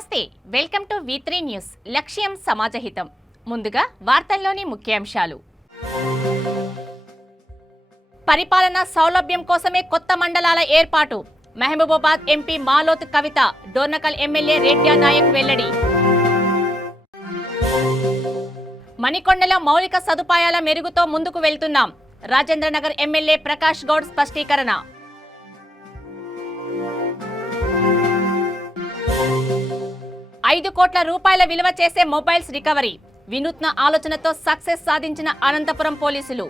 నమస్తే, welcome to V3 news. లక్ష్యం సమాజహితం. ముందుగా వార్తల్లోని ముఖ్యాంశాలు. పరిపాలన సౌలభ్యం కోసమే కొత్త మండలాల ఏర్పాటు. మహబూబాబాద్ ఎంపీ మాలోత్ కవిత, డోర్నకల్ ఎమ్మెల్యే రెడ్డి నాయక్ వెల్లడి. మణికొండలో మౌలిక సదుపాయాల మెరుగుతో ముందుకు వెళ్తున్నాం. రాజేంద్రనగర్ ఎమ్మెల్యే ప్రకాష్ గౌడ్ స్పష్టీకరణ. 5 కోట్ల రూపాయల విలువ చేసే మొబైల్స్ రికవరీ. వినూత్న ఆలోచనతో సక్సెస్ సాధించిన అనంతపురం పోలీసులు.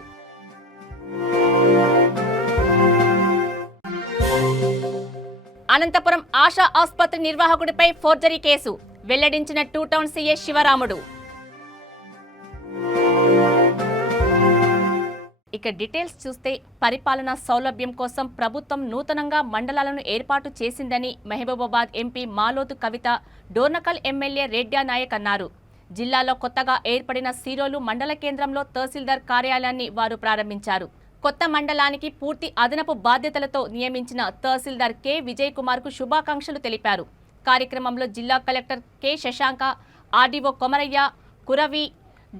అనంతపురం ఆశా ఆసుపత్రి నిర్వాహకుడిపై ఫోర్జరీ కేసు వెల్లడించిన 2 టౌన్ సీఏ శివరాముడు. ఇక డీటెయిల్స్ చూస్తే, పరిపాలనా సౌలభ్యం కోసం ప్రభుత్వం నూతనంగా మండలాలను ఏర్పాటు చేసిందని మహబూబాబాద్ ఎంపీ మాలోతు కవిత, డోర్నకల్ ఎమ్మెల్యే రెడ్డి నాయక్ అన్నారు. జిల్లాలో కొత్తగా ఏర్పడిన సిరోలు మండల కేంద్రంలో తహసీల్దార్ కార్యాలయాన్ని వారు ప్రారంభించారు. కొత్త మండలానికి పూర్తి అదనపు బాధ్యతలతో నియమించిన తహసీల్దార్ కె విజయ్ కుమార్ కు శుభాకాంక్షలు తెలిపారు. కార్యక్రమంలో జిల్లా collector K Shashanka, RDO Komaraiah, Kuravi,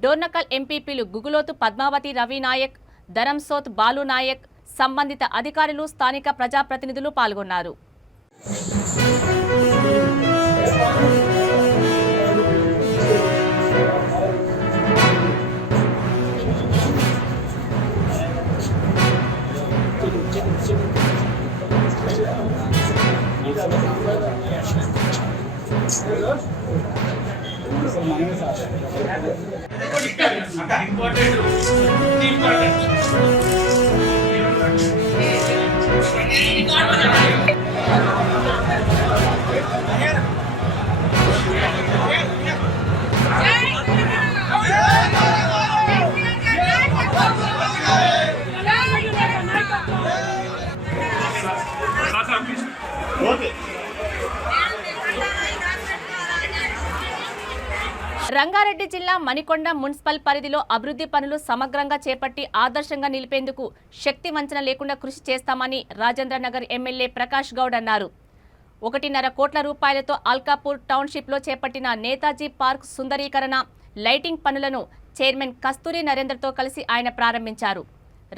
Dornakal ఎంపీపీలు గుగులోతు పద్మావతి రవి నాయక్, ధరంసోత్ బాలు నాయక్, సంబంధిత అధికారులు, స్థానిక ప్రజాప్రతినిధులు పాల్గొన్నారు. రంగారెడ్డి జిల్లా మణికొండ మున్సిపల్ పరిధిలో అభివృద్ధి పనులు సమగ్రంగా చేపట్టి ఆదర్శంగా నిలిపేందుకు శక్తి వంచన లేకుండా కృషి చేస్తామని రాజేంద్రనగర్ ఎమ్మెల్యే ప్రకాష్ గౌడ్ అన్నారు. 1.5 కోట్ల రూపాయలతో అల్కాపూర్ టౌన్షిప్లో చేపట్టిన నేతాజీ పార్క్ సుందరీకరణ, లైటింగ్ పనులను చైర్మన్ కస్తూరి నరేందర్తో కలిసి ఆయన ప్రారంభించారు.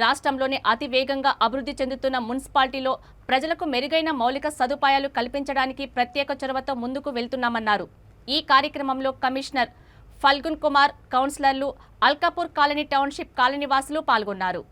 రాష్ట్రంలోని అతి వేగంగా అభివృద్ధి చెందుతున్న మున్సిపాలిటీలో ప్రజలకు మెరుగైన మౌలిక సదుపాయాలు కల్పించడానికి ప్రత్యేక చొరవతో ముందుకు వెళ్తున్నామన్నారు. ఈ కార్యక్రమంలో కమిషనర్ ఫల్గున్ కుమార్, కౌన్సిలర్లు, అల్కాపూర్ కాలనీ టౌన్షిప్ కాలనీ వాసులు పాల్గొన్నారు.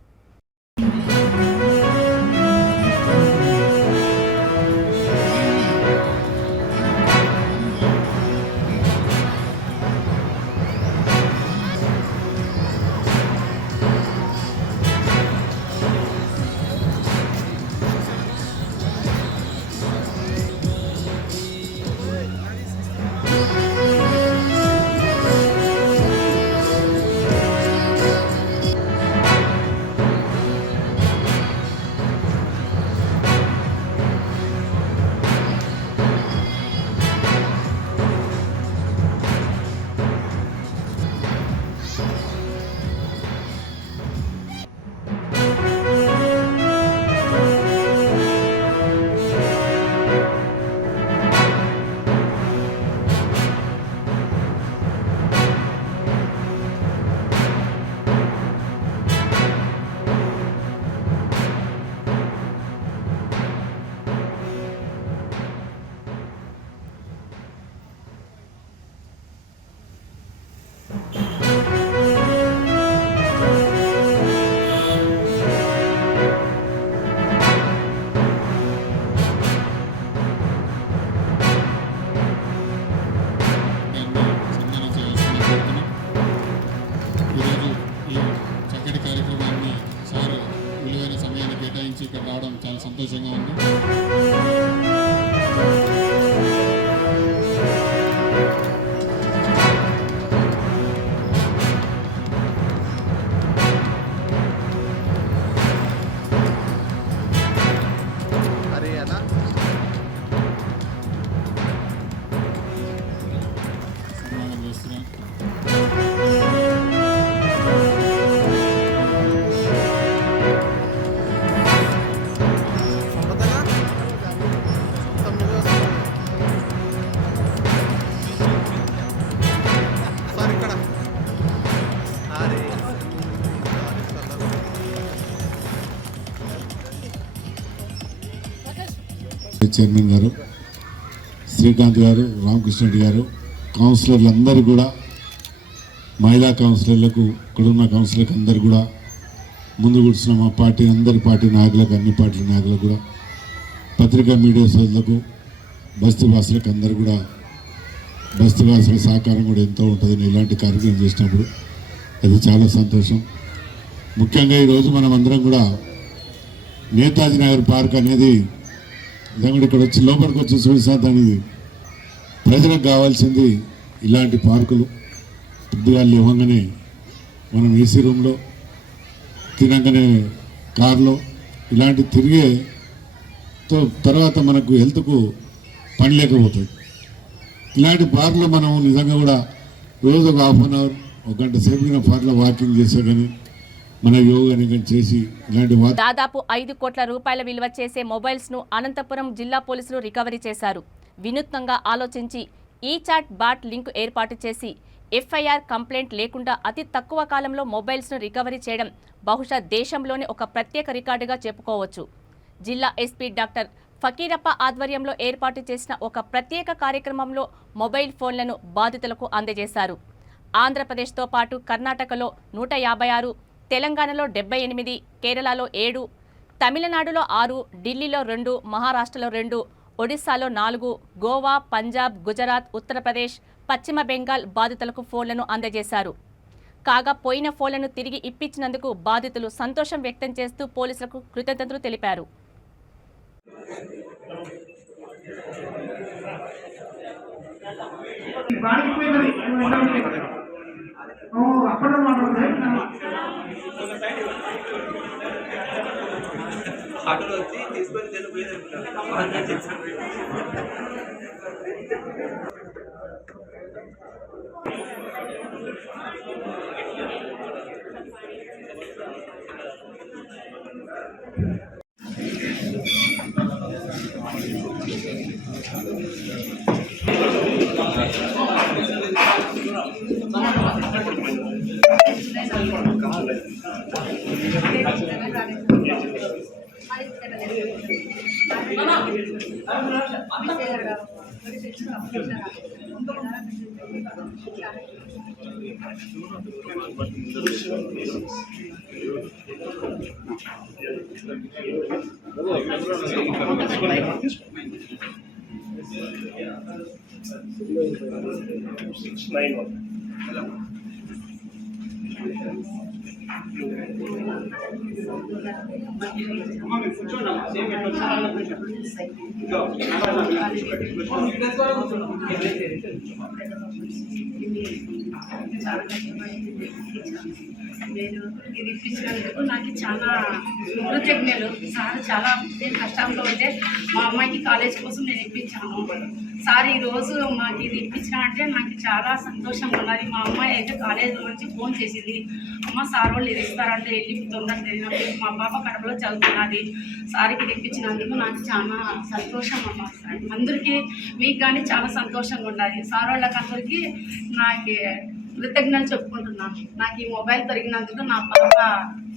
ఇక్కడ రావడం చాలా సంతోషంగా ఉంది. సన్మానం చేస్తున్నాం. చైర్మన్ గారు శ్రీకాంత్ గారు, రామకృష్ణ రెడ్డి గారు, కౌన్సిలర్లు అందరూ కూడా, మహిళా కౌన్సిలర్లకు, ఇక్కడున్న కౌన్సిలర్లకు అందరు కూడా, ముందు కూర్చున్న మా పార్టీ పార్టీ నాయకులకు, అన్ని పార్టీల నాయకులకు కూడా, పత్రికా మీడియా సోదరులకు, బస్తీ వాసులకు అందరు కూడా, బస్తీ వాసుల సహకారం కూడా ఎంతో ఉంటుందని ఇలాంటి కార్యక్రమం చేసినప్పుడు అది చాలా సంతోషం. ముఖ్యంగా ఈరోజు మనం అందరం కూడా నేతాజీ నగర్ పార్క్ అనేది నిజంగా ఇక్కడ వచ్చి లోపలికి వచ్చి చూసానికి ప్రజలకు కావాల్సింది ఇలాంటి పార్కులు. పొద్దుగా లేవగానే మనం ఏసీ రూమ్లో, తినగానే కార్లో ఇలాంటి తిరిగే తర్వాత మనకు హెల్త్కు పని లేకపోతుంది. ఇలాంటి పార్కులో మనం నిజంగా కూడా రోజు ఒక ½ గంట, 1 గంట సేపు పార్కులో వాకింగ్ చేసే కానీ మన యోగాని కానీ చేసి ఇలాంటి దాదాపు 5 కోట్ల రూపాయల విలువ చేసే మొబైల్స్ ను అనంతపురం జిల్లా పోలీసులు రికవరీ చేశారు. వినూత్నంగా ఆలోచించి ఈ చాట్ బాట్ లింక్ ఏర్పాటు చేసి ఎఫ్ఐఆర్ కంప్లైంట్ లేకుండా అతి తక్కువ కాలంలో మొబైల్స్ ను రికవరీ చేయడం బహుశా దేశంలోనే ఒక ప్రత్యేక రికార్డుగా చెప్పుకోవచ్చు. జిల్లా ఎస్పీ డాక్టర్ ఫకీరప్ప ఆధ్వర్యంలో ఏర్పాటు చేసిన ఒక ప్రత్యేక కార్యక్రమంలో మొబైల్ ఫోన్లను బాధితులకు అందజేశారు. ఆంధ్రప్రదేశ్తో పాటు కర్ణాటకలో 156, తెలంగాణలో 78, కేరళలో 7, తమిళనాడులో 6, ఢిల్లీలో 2, మహారాష్ట్రలో 2, ఒడిశాలో 4, గోవా, పంజాబ్, గుజరాత్, ఉత్తరప్రదేశ్, పశ్చిమ బెంగాల్ బాధితులకు ఫోన్లను అందజేశారు. కాగా పోయిన ఫోన్లను తిరిగి ఇప్పించినందుకు బాధితులు సంతోషం వ్యక్తం చేస్తూ పోలీసులకు కృతజ్ఞతలు తెలిపారు. నేను ఇది ఇప్పించినందుకు నాకు చాలా కృతజ్ఞతలు. సార్ చాలా కష్టంలో ఉంటే మా అమ్మాయికి కాలేజ్ కోసం నేను ఇప్పించాను. సార్ ఈరోజు మాకు ఇది ఇప్పించిన అంటే నాకు చాలా సంతోషంగా ఉన్నది. మా అమ్మాయి అయితే కాలేజ్ నుంచి ఫోన్ చేసింది, అమ్మ సార్ వాళ్ళు ఇది ఇస్తారంటే వెళ్ళి తొందరగా తెలియనప్పుడు మా పాప కడపలో చదువుతున్నది. సార్కి ఇది ఇప్పించినందుకు నాకు చాలా సంతోషం అమ్మ. అందరికీ మీకు కానీ చాలా సంతోషంగా ఉండాలి. సార్ వాళ్ళకి అందరికీ నాకు కృతజ్ఞతలు చెప్పుకుంటున్నాను. నాకు ఈ మొబైల్ దొరికినందుకు నా పాప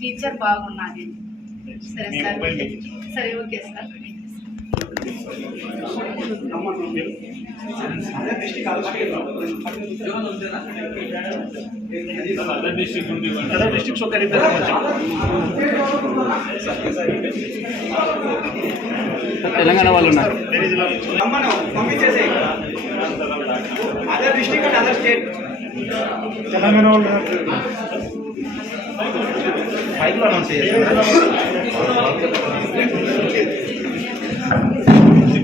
ఫీచర్ బాగున్నది. సరే సార్, సరే ఓకే సార్. తెలంగాణ వాళ్ళు ఉన్నారు. తెలంగాణ వాళ్ళు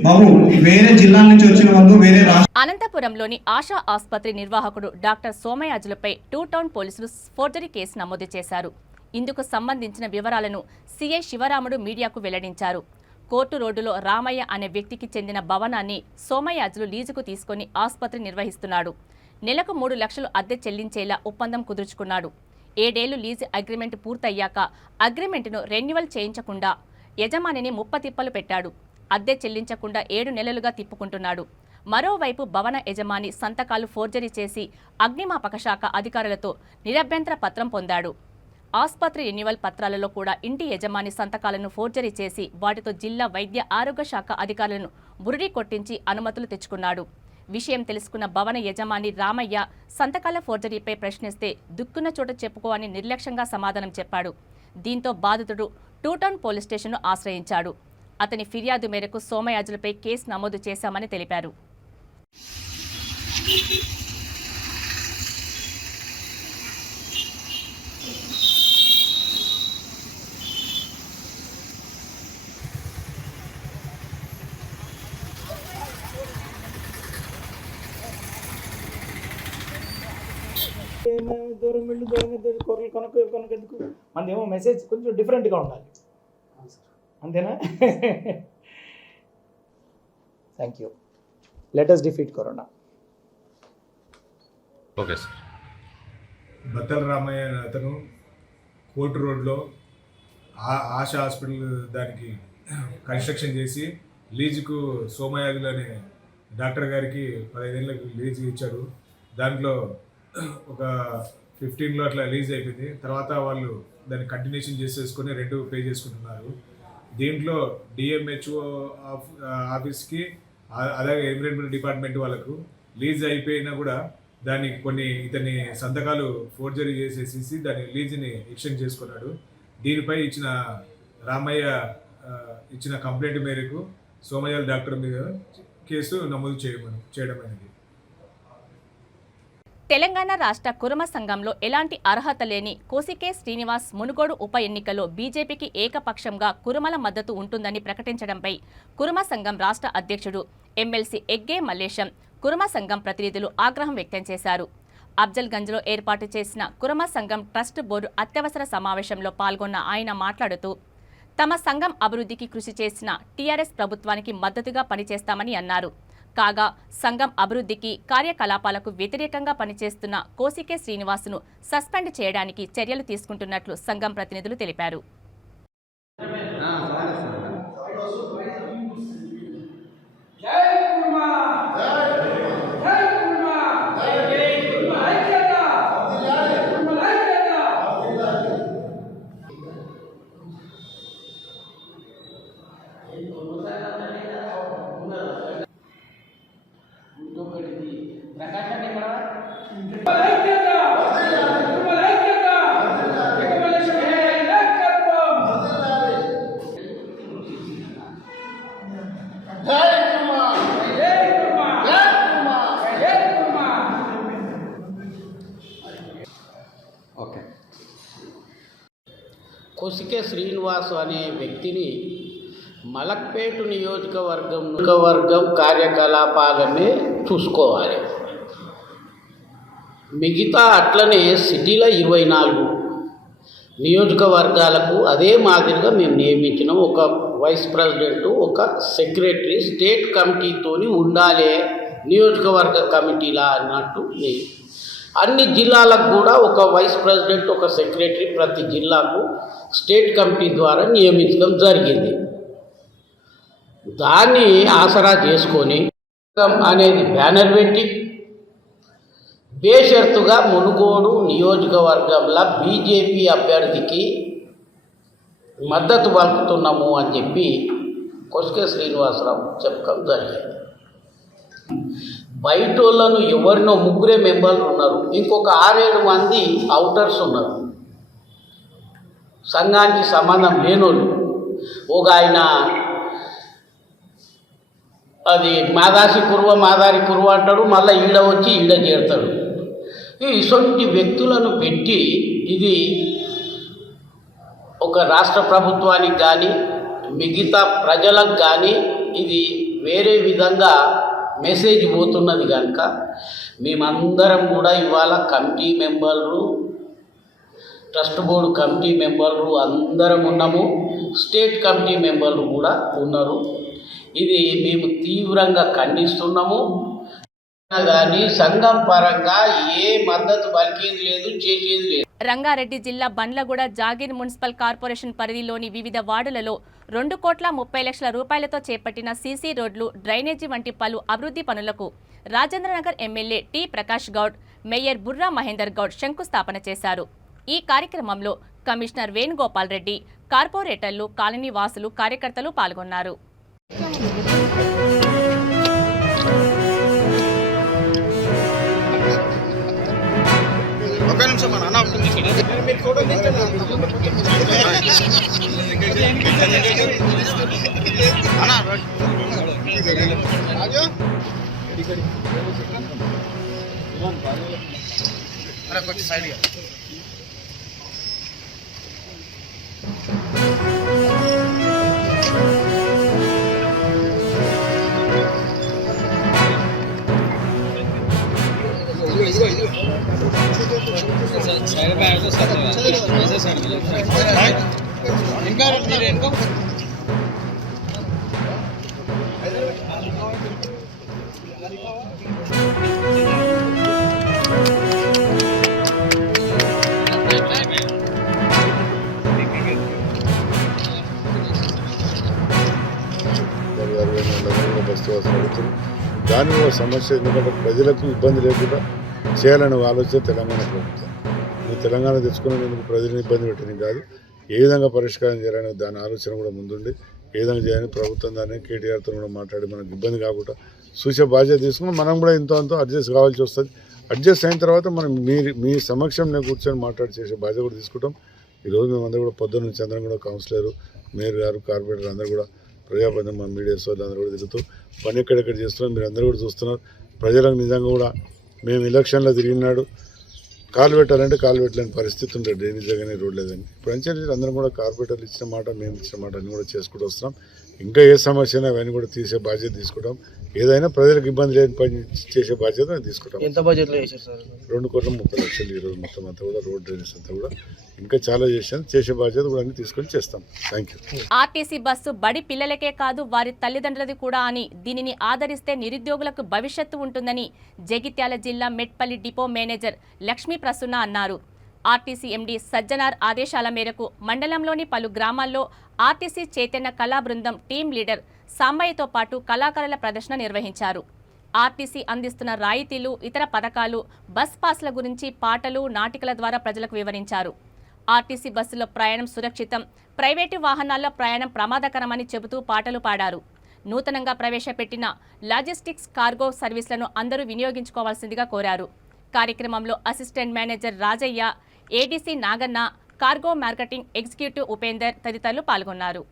బాబు వేరే జిల్లాల నుంచి వచ్చిన వాళ్ళు వేరే అనంతపురంలోని ఆశా ఆసుపత్రి నిర్వాహకుడు డాక్టర్ సోమయాజులపై 2 టౌన్ పోలీసులు ఫోర్జరీ కేసు నమోదు చేశారు. ఇందుకు సంబంధించిన వివరాలను సిఐ శివరాముడు మీడియాకు వెల్లడించారు. కోర్టు రోడ్డులో రామయ్య అనే వ్యక్తికి చెందిన భవనాన్ని సోమయాజులు లీజుకు తీసుకుని ఆసుపత్రి నిర్వహిస్తున్నాడు. నెలకు 3 లక్షలు అద్దె చెల్లించేలా ఒప్పందం కుదుర్చుకున్నాడు. 7 ఏళ్లు లీజు అగ్రిమెంట్ పూర్తయ్యాక అగ్రిమెంట్ను రెన్యువల్ చేయించకుండా యజమానిని ముప్పతిప్పలు పెట్టాడు. అద్దె చెల్లించకుండా 7 నెలలుగా తిప్పుకుంటున్నాడు. మరోవైపు భవన యజమాని సంతకాలు ఫోర్జరీ చేసి అగ్నిమాపక శాఖ అధికారులతో నిరభ్యంతర పత్రం పొందాడు. ఆసుపత్రి రెన్యువల్ పత్రాలలో కూడా ఇంటి యజమాని సంతకాలను ఫోర్జరీ చేసి వాటితో జిల్లా వైద్య ఆరోగ్య శాఖ అధికారులను బురిడి కొట్టించి అనుమతులు తెచ్చుకున్నాడు. విషయం తెలుసుకున్న భవన యజమాని రామయ్య సంతకాల ఫోర్జరీపై ప్రశ్నిస్తే దుక్కున్న చోట చెప్పుకో అని నిర్లక్ష్యంగా సమాధానం చెప్పాడు. దీంతో బాధితుడు టూటౌన్ పోలీస్ స్టేషన్ను ఆశ్రయించాడు. అతని ఫిర్యాదు మేరకు సోమయాజులపై కేసు నమోదు చేశామని తెలిపారు. దూరం వెళ్ళు కొరలు కొనకు ఎందుకు మనదేమో మెసేజ్ కొంచెం డిఫరెంట్గా ఉండాలి అంతేనా. Thank you. Let us defeat corona. Okay sir. Battala Ramaiah అనే అతను కోర్టు రోడ్లో ఆశా హాస్పిటల్ దానికి కన్స్ట్రక్షన్ చేసి లీజుకు సోమయాజులు అనే డాక్టర్ గారికి 15 ఏళ్ళకి లీజు ఇచ్చాడు. దాంట్లో ఒక 15లో అట్లా లీజ్ అయిపోయింది. తర్వాత వాళ్ళు దాన్ని కంటిన్యూషన్ చేసేసుకొని 2 పే చేసుకుంటున్నారు. దీంట్లో డిఎంహెచ్ఓ ఆఫీస్కి అలాగే ఎన్విరాన్మెంట్ డిపార్ట్మెంట్ వాళ్ళకు లీజ్ అయిపోయినా కూడా దానికి కొన్ని ఇతని సంతకాలు ఫోర్జరీ చేసేసి దాని లీజ్ని ఎక్స్టెండ్ చేసుకున్నాడు. దీనిపై ఇచ్చిన రామయ్య ఇచ్చిన కంప్లైంట్ మేరకు సోమయాజులు డాక్టర్ మీద కేసు నమోదు చేయడం అనేది. తెలంగాణ రాష్ట్ర కురుమ సంఘంలో ఎలాంటి అర్హత లేని కోసికే శ్రీనివాస్ మునుగోడు ఉప ఎన్నికల్లో బీజేపీకి ఏకపక్షంగా కురుమల మద్దతు ఉంటుందని ప్రకటించడంపై కురుమ సంఘం రాష్ట్ర అధ్యక్షుడు ఎమ్మెల్సీ ఎగ్గే మల్లేశం కురుమ సంఘం ప్రతినిధులు ఆగ్రహం వ్యక్తం చేశారు. అఫ్జల్గంజ్లో ఏర్పాటు చేసిన కురుమ సంఘం ట్రస్ట్ బోర్డు అత్యవసర సమావేశంలో పాల్గొన్న ఆయన మాట్లాడుతూ తమ సంఘం అభివృద్ధికి కృషి చేసిన టీఆర్ఎస్ ప్రభుత్వానికి మద్దతుగా పనిచేస్తామని అన్నారు. కాగా సంఘం అభివృద్ధికి కార్యకలాపాలకు వ్యతిరేకంగా పనిచేస్తున్న కోసికే శ్రీనివాసును సస్పెండ్ చేయడానికి చర్యలు తీసుకుంటున్నట్లు సంఘం ప్రతినిధులు తెలిపారు. కోసికే శ్రీనివాస్ అనే వ్యక్తిని మలక్పేట నియోజకవర్గం కార్యకలాపాలనే చూసుకోవాలి. మిగతా అట్లనే సిటీలో 24 నియోజకవర్గాలకు అదే మాదిరిగా మేము నియమించినాం. ఒక వైస్ ప్రెసిడెంట్, ఒక సెక్రటరీ స్టేట్ కమిటీతో ఉండాలి నియోజకవర్గ కమిటీలా అన్నట్టు. అన్ని జిల్లాలకు కూడా ఒక వైస్ ప్రెసిడెంట్, ఒక సెక్రటరీ ప్రతి జిల్లాకు స్టేట్ కమిటీ ద్వారా నియమించడం జరిగింది. దాన్ని ఆసరా చేసుకొని అనేది బ్యానర్ పెట్టి బేషరతుగా మునుగోడు నియోజకవర్గంలో బీజేపీ అభ్యర్థికి మద్దతు పలుకుతున్నాము అని చెప్పి కోసికే శ్రీనివాసరావు చెప్పడం జరిగింది. బయట వాళ్ళను ఎవరినో 3 మెంబర్లు ఉన్నారు, ఇంకొక 6-7 మంది అవుటర్స్ ఉన్నారు, సంఘానికి సంబంధం లేనోళ్ళు. ఒక ఆయన అది మాదారి కురువ అంటాడు, మళ్ళీ ఈడ వచ్చి ఈడ చేరుతాడు. ఇటువంటి వ్యక్తులను పెట్టి ఇది ఒక రాష్ట్ర ప్రభుత్వానికి కానీ మిగతా ప్రజలకు కానీ ఇది వేరే విధంగా మెసేజ్ పోతున్నది కనుక మేమందరం కూడా ఇవాళ కమిటీ మెంబర్లు, ట్రస్ట్ బోర్డు కమిటీ మెంబర్లు అందరం ఉన్నాము, స్టేట్ కమిటీ మెంబర్లు కూడా ఉన్నారు. ఇది మేము తీవ్రంగా ఖండిస్తున్నాము. కానీ సంఘం పరంగా ఏ మద్దతు పలికేది లేదు, చేసేది లేదు. రంగారెడ్డి జిల్లా బండ్లగూడ జాగీర్ మున్సిపల్ కార్పొరేషన్ పరిధిలోని వివిధ వార్డులలో 2,30,00,000 రూపాయలతో చేపట్టిన సీసీ రోడ్లు, డ్రైనేజీ వంటి పలు అభివృద్ధి పనులకు Rajendranagar MLA T Prakash Goud, mayor Burra Mahender Goud శంకుస్థాపన చేశారు. ఈ కార్యక్రమంలో కమిషనర్ వేణుగోపాల్ రెడ్డి, కార్పొరేటర్లు, కాలనీ వాసులు, కార్యకర్తలు పాల్గొన్నారు. దాని వల్ల సమస్య ఎందుకంటే ప్రజలకు ఇబ్బంది లేకుండా చేయాలనే ఆలోచన తెలంగాణ ప్రభుత్వం. ఈ తెలంగాణ తెచ్చుకునేందుకు ప్రజలను ఇబ్బంది పెట్టింది కాదు, ఏ విధంగా పరిష్కారం చేయాలనే దాని ఆలోచన కూడా ముందుండి ఏ విధంగా చేయాలని ప్రభుత్వం దాన్ని కేటీఆర్తో కూడా మాట్లాడి మనకు ఇబ్బంది కాకుండా చూసే బాధ్యత తీసుకుని మనం కూడా ఇంతో అంతో అడ్జస్ట్ కావాల్సి వస్తుంది. అడ్జస్ట్ అయిన తర్వాత మనం మీ సమక్షంలో కూర్చొని మాట్లాడి చేసే బాధ్యత కూడా తీసుకుంటాం. ఈరోజు మేమందరూ కూడా పొద్దున్న నుంచి అందరం కూడా కౌన్సిలర్, మేయర్ గారు, కార్పొరేటర్ అందరూ కూడా ప్రజాప్రతినిధులు, మా మీడియా సోదరులు అందరూ కూడా తిరుగుతూ పని ఎక్కడెక్కడ చేస్తున్నారు, మీరు అందరూ కూడా చూస్తున్నారు. ప్రజలకు నిజంగా కూడా మేము ఎలక్షన్లో తిరిగినాడు కాలు పెట్టాలంటే కాలు పెట్టలేని పరిస్థితి ఉంటుంది, డ్రైనేజ్ కానీ రోడ్ లేదని. ఇప్పుడు అంచెలు అందరం కూడా కార్పొరేటర్లు ఇచ్చిన మాట, మేము ఇచ్చిన మాట అన్నీ కూడా చేసుకుంటూ వస్తున్నాం. ఇంకా ఏ సమస్య అయినా అవన్నీ కూడా తీసే బాధ్యత తీసుకుంటాం. ఏదైనా ప్రజలకు ఇబ్బంది లేని పని చేసే బాధ్యత మేము తీసుకుంటాం. ఎంత బడ్జెట్లో చేశారు సార్? 2,30,00,000 ఈరోజు మొత్తం అంతా కూడా రోడ్ డ్రైనేజ్ అంతా కూడా ఇంకా చాలా చేసాను. చేసే బాధ్యత కూడా అన్ని తీసుకొని చేస్తాం. Thank you. ఆర్టీసీ బస్సు బడి పిల్లలకే కాదు వారి తల్లిదండ్రులది కూడా అని, దీనిని ఆదరిస్తే నిరుద్యోగులకు భవిష్యత్తు ఉంటుందని జగిత్యాల జిల్లా మెట్పల్లి డిపో మేనేజర్ లక్ష్మీ ప్రసన్న అన్నారు. ఆర్టీసీ ఎండీ సజ్జనార్ ఆదేశాల మేరకు మండలంలోని పలు గ్రామాల్లో ఆర్టీసీ చైతన్య కళా బృందం టీం లీడర్ సాంబయ్యతో పాటు కళాకారుల ప్రదర్శన నిర్వహించారు. ఆర్టీసీ అందిస్తున్న రాయితీలు, ఇతర పథకాలు, బస్ పాస్ల గురించి పాటలు, నాటికల ద్వారా ప్రజలకు వివరించారు. ఆర్టీసీ బస్సులో ప్రయాణం సురక్షితం, ప్రైవేటు వాహనాల్లో ప్రయాణం ప్రమాదకరమని చెబుతూ పాటలు పాడారు. నూతనంగా ప్రవేశపెట్టిన లాజిస్టిక్స్ కార్గో సర్వీసులను అందరూ వినియోగించుకోవాల్సిందిగా కోరారు. కార్యక్రమంలో assistant manager Rajaiah, ADC Naganna, cargo marketing executive Upender తదితరులు పాల్గొన్నారు.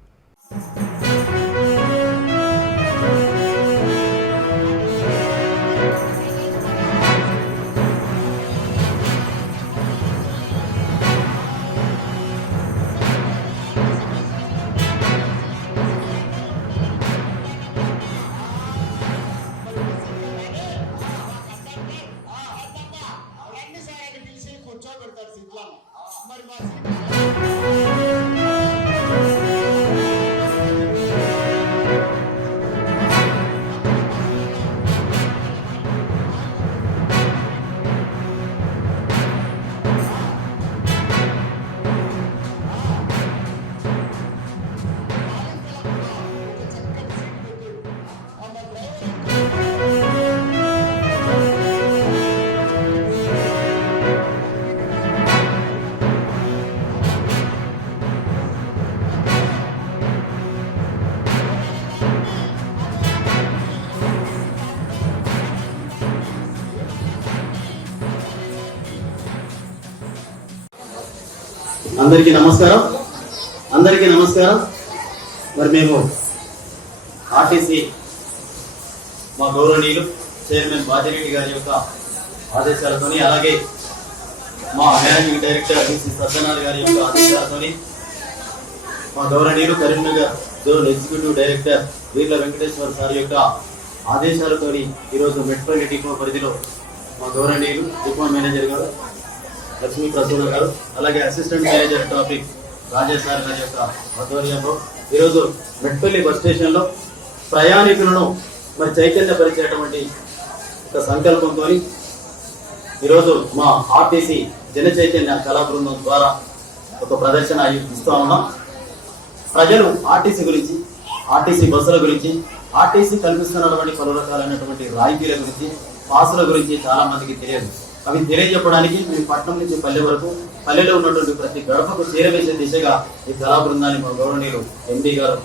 అందరికీ నమస్కారం. మరి మేము ఆర్టీసీ మా గౌరవనీయులు చైర్మన్ బాజిరెడ్డి గారి యొక్క ఆదేశాలతోని, అలాగే మా మేనేజింగ్ డైరెక్టర్ డిసి సజ్జనార్ గారి యొక్క ఆదేశాలతోని, మా గౌరవనీయులు Karimnagar zone executive director Veerla Venkateswara sir యొక్క ఆదేశాలతోని ఈరోజు మెట్పల్లి డిపో పరిధిలో మా గౌరవనీయులు డిపో మేనేజర్ గారు లక్ష్మీ ప్రసన్న గారు, అలాగే assistant manager topic Rajesh sir గారి యొక్క ఆధ్వర్యంలో ఈరోజు మెట్పల్లి బస్ స్టేషన్లో ప్రయాణికులను మరి చైతన్యపరిచేటువంటి ఒక సంకల్పంతో ఈరోజు మా ఆర్టీసీ జన చైతన్య కళా బృందం ద్వారా ఒక ప్రదర్శన ఇస్తూ ఉన్నాం. ప్రజలు ఆర్టీసీ గురించి, ఆర్టీసీ బస్సుల గురించి, ఆర్టీసీ కల్పిస్తున్నటువంటి పలు రకాలైనటువంటి రాయితీల గురించి, పాసుల గురించి చాలా మందికి తెలియదు. అవి తెలియజెప్పడానికి మేము పట్టణం నుంచి పల్లె వరకు పల్లెలో ఉన్నటువంటి ప్రతి గడపకు చేరవేసే దిశగా ఈ కళా బృందాన్ని మా గౌరవనీయులు ఎండి గారు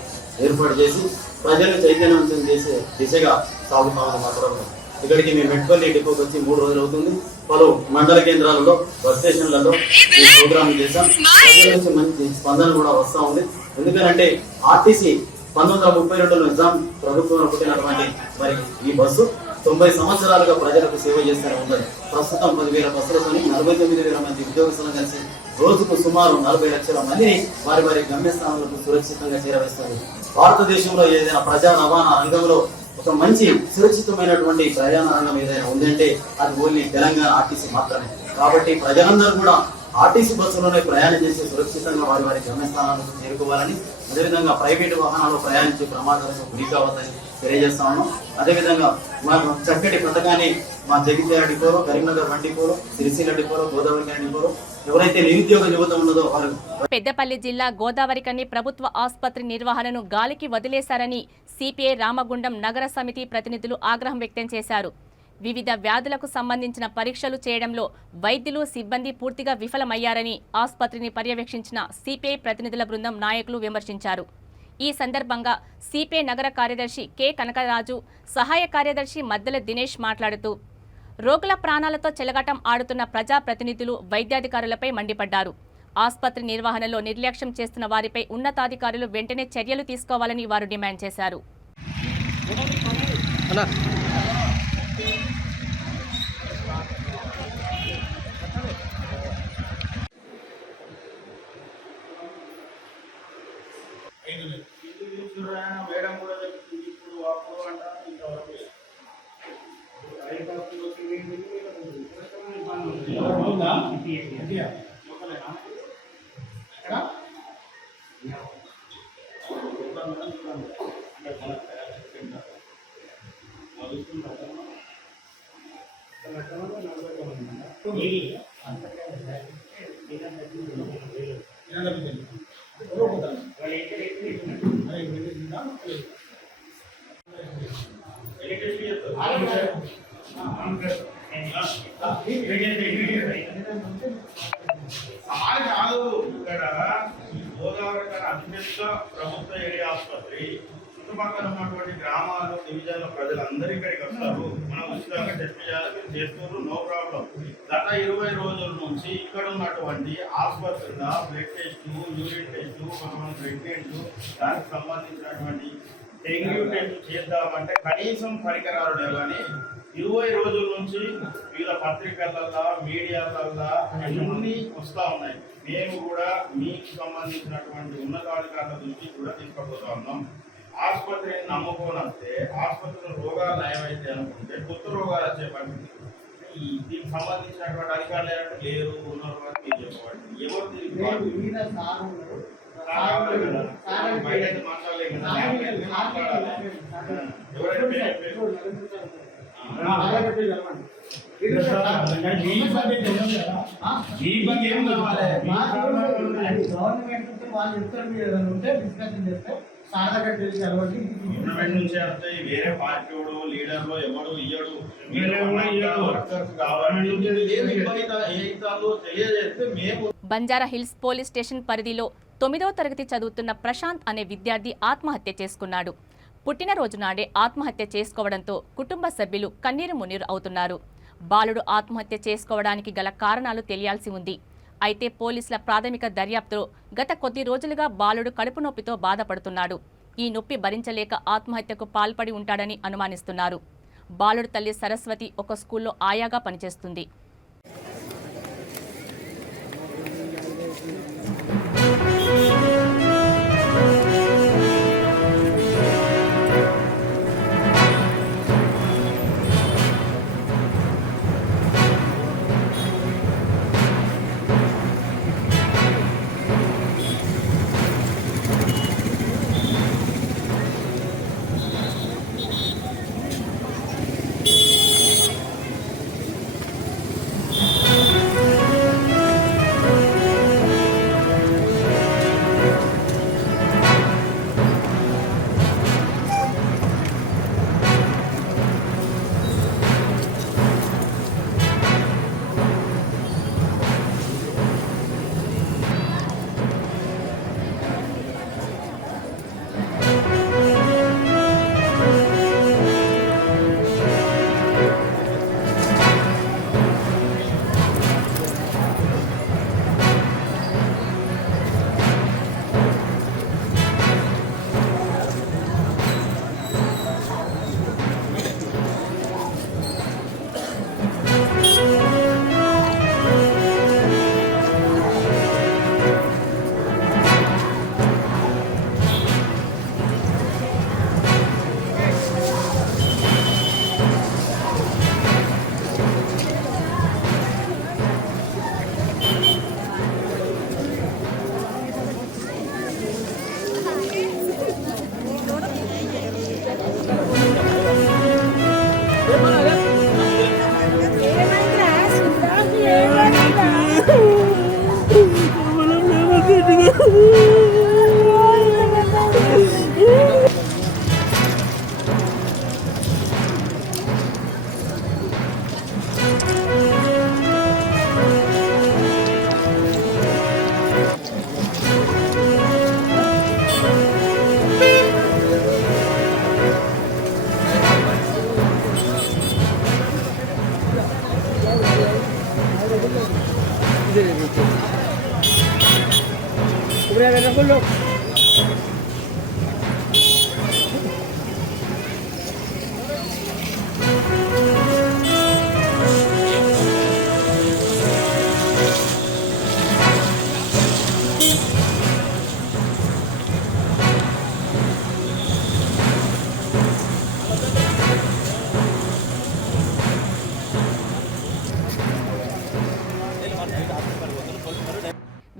ఏర్పాటు చేసి ప్రజలను చైతన్యవంతం చేసే దిశగా సాగుతా ఉంది మా ప్రభుత్వం. ఇక్కడికి మేము మెట్పల్లి డిపోకి వచ్చి 3 రోజులు అవుతుంది. పలు మండల కేంద్రాలలో, బస్ స్టేషన్లలో ఈ ప్రోగ్రామ్ చేశాం. ప్రజల నుంచి మంచి స్పందన కూడా వస్తూ ఉంది. ఎందుకంటే ఆర్టీసీ 1932లో నిజాం ప్రభుత్వంలో పుట్టినటువంటి మరి ఈ బస్సు 90 సంవత్సరాలుగా ప్రజలకు సేవ చేస్తూనే ఉంటుంది. ప్రస్తుతం 10,000 బస్సులతో 49,000 మంది ఉద్యోగస్తులను కలిసి రోజుకు సుమారు 40 లక్షల మందిని వారి వారి గమ్యస్థానాలకు సురక్షితంగా చేరవేస్తుంది. భారతదేశంలో ఏదైనా ప్రజా రవాణా రంగంలో ఒక మంచి సురక్షితమైనటువంటి ప్రయాణ రంగం ఏదైనా ఉందంటే అది ఓన్లీ తెలంగాణ ఆర్టీసీ మాత్రమే. కాబట్టి ప్రజలందరూ కూడా ఆర్టీసీ బస్సులోనే ప్రయాణం చేసి సురక్షితంగా వారి వారి గమ్యస్థానాలకు చేరుకోవాలని, అదేవిధంగా ప్రైవేటు వాహనాలు ప్రయాణించే ప్రమాదాలకు గురి కావద్దని తెలియజేస్తా ఉన్నాం. అదేవిధంగా మా చక్కటి పథకాన్ని మా జగిత్యాల డిపోలో, కరీంనగర్ డిపోలో, సిరిసిల్ల డిపోలో, గోదావరి డిపోలో ఎవరైతే నిరుద్యోగ యువత ఉన్నదో వారు. పెద్దపల్లి జిల్లా గోదావరికని ప్రభుత్వ ఆసుపత్రి నిర్వహణను గాలికి వదిలేశారని సిపిఐ రామగుండం నగర సమితి ప్రతినిధులు ఆగ్రహం వ్యక్తం చేశారు. వివిధ వ్యాధులకు సంబంధించిన పరీక్షలు చేయడంలో వైద్యులు, సిబ్బంది పూర్తిగా విఫలమయ్యారని ఆసుపత్రిని పర్యవేక్షించిన సిపిఐ ప్రతినిధుల బృందం నాయకులు విమర్శించారు. ఈ సందర్భంగా సిపిఐ నగర కార్యదర్శి కె కనకరాజు, సహాయ కార్యదర్శి మద్దెల దినేష్ మాట్లాడుతూ రోగుల ప్రాణాలతో చెలగాటం ఆడుతున్న ప్రజాప్రతినిధులు, వైద్యాధికారులపై మండిపడ్డారు. ఆసుపత్రి నిర్వహణలో నిర్లక్ష్యం చేస్తున్న వారిపై ఉన్నతాధికారులు వెంటనే చర్యలు తీసుకోవాలని వారు డిమాండ్ చేశారు. మేడం కూడా ఇప్పుడు అప్పుడు అంటారు ఇంతవరకు కాదు ఇక్కడ గోదావరి అతిపెద్ద ప్రభుత్వ ఏరియా ఆసుపత్రి. చుట్టుపక్కల ఉన్నటువంటి గ్రామాలు, డివిజన్ల ప్రజలందరూ ఇక్కడికి వస్తారు. మనం ఉచితంగా టెస్ట్ చేస్తారు, నో ప్రాబ్లం. గత 20 రోజుల నుంచి ఇక్కడ ఉన్నటువంటి ఆసుపత్రిలో బ్లడ్ టెస్ట్, యూరిన్ టెస్ట్, కొంతమంది ప్రెగ్నెంట్, దానికి సంబంధించినటువంటి డెంగ్యూ టెస్ట్ చేద్దామంటే కనీసం పరికరాలు లేవని 20 రోజుల నుంచి వివిధ పత్రికలల్లో, మీడియాలల్లో అన్నీ వస్తూ ఉన్నాయి. మేము కూడా మీకు సంబంధించినటువంటి ఉన్నతాధికారుల దృష్టి కూడా తీసుకుపోతా ఉన్నాం. ఆసుపత్రిని నమ్ముకొని వస్తే ఆసుపత్రిలో రోగాలు నయమైతే అనుకుంటే కొత్త రోగాలు వచ్చే పరిస్థితి. దీనికి సంబంధించినటువంటి అధికారులు ఏంటంటే లేరు, ఉన్నారు అని మీరు చెప్పండి. ఎవరు దీనికి బయట మాట్లాడలేదు కదా, మాట్లాడాలి. ఎవరైనా గవర్నమెంట్ నుంచి వస్తే వేరే పార్టీ లీడర్లు ఎవడు ఇయ్యడు, తెలియజేస్తే మేము. బంజారా హిల్స్ పోలీస్ స్టేషన్ పరిధిలో 9వ తరగతి చదువుతున్న ప్రశాంత్ అనే విద్యార్థి ఆత్మహత్య చేసుకున్నాడు. పుట్టినరోజు నాడే ఆత్మహత్య చేసుకోవడంతో కుటుంబ సభ్యులు కన్నీరు మున్నీరు అవుతున్నారు. బాలుడు ఆత్మహత్య చేసుకోవడానికి గల కారణాలు తెలియాల్సి ఉంది. అయితే పోలీసుల ప్రాథమిక దర్యాప్తులో గత కొద్ది రోజులుగా బాలుడు కడుపు నొప్పితో బాధపడుతున్నాడు. ఈ నొప్పి భరించలేక ఆత్మహత్యకు పాల్పడి ఉంటాడని అనుమానిస్తున్నారు. బాలుడు తల్లి సరస్వతి ఒక స్కూల్లో ఆయాగా పనిచేస్తుంది.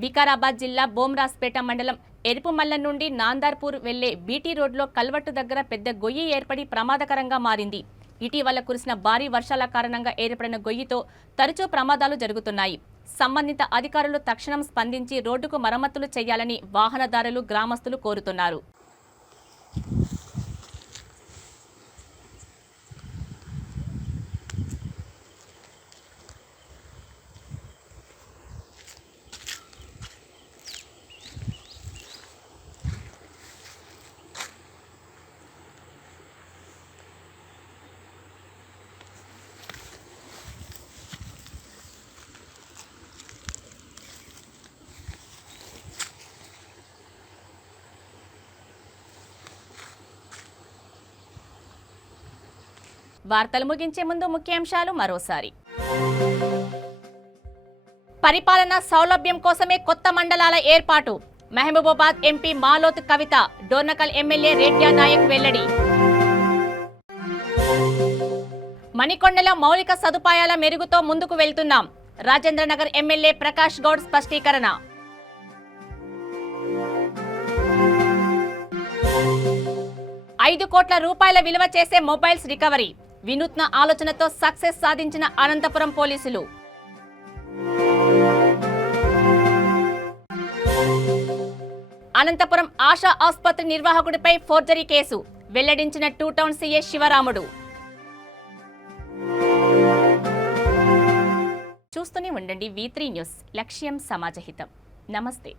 వికారాబాద్ జిల్లా బోమ్రాస్పేట మండలం ఎరుపుమల్ల నుండి నాందార్పూర్ వెళ్లే బీటీ రోడ్లో కల్వట్టు దగ్గర పెద్ద గొయ్యి ఏర్పడి ప్రమాదకరంగా మారింది. ఇటీవల కురిసిన భారీ వర్షాల కారణంగా ఏర్పడిన గొయ్యితో తరచూ ప్రమాదాలు జరుగుతున్నాయి. సంబంధిత అధికారులు తక్షణం స్పందించి రోడ్డుకు మరమ్మతులు చేయాలని వాహనదారులు, గ్రామస్తులు కోరుతున్నారు. వార్తలు ముగించే ముందు ముఖ్యాంశాలు మరోసారి. పరిపాలన సౌలభ్యం కోసమే కొత్త మండలాల ఏర్పాటు. మహబూబాబాద్ ఎంపీ మాలోత్ కవిత, డోర్నకల్ ఎమ్మెల్యే రేట్యా నాయక్ వెల్లడి. మణికొండలో మౌలిక సదుపాయాల మెరుగుతో ముందుకు వెళ్తున్నాం. రాజేంద్రనగర్ ఎమ్మెల్యే ప్రకాష్ గౌడ్ స్పష్టీకరణ. 5 కోట్ల రూపాయల విలువ చేసే మొబైల్స్ రికవరీ. వినూత్న ఆలోచనతో సక్సెస్ సాధించిన అనంతపురం పోలీసులు. అనంతపురం ఆశా ఆసుపత్రి నిర్వాహకుడిపై ఫోర్జరీ కేసు వెల్లడించిన 2 టౌన్ సీఏ శివరాముడు. చూస్తూనే ఉండండి V3 న్యూస్. లక్ష్యం సమాజహితం. నమస్తే.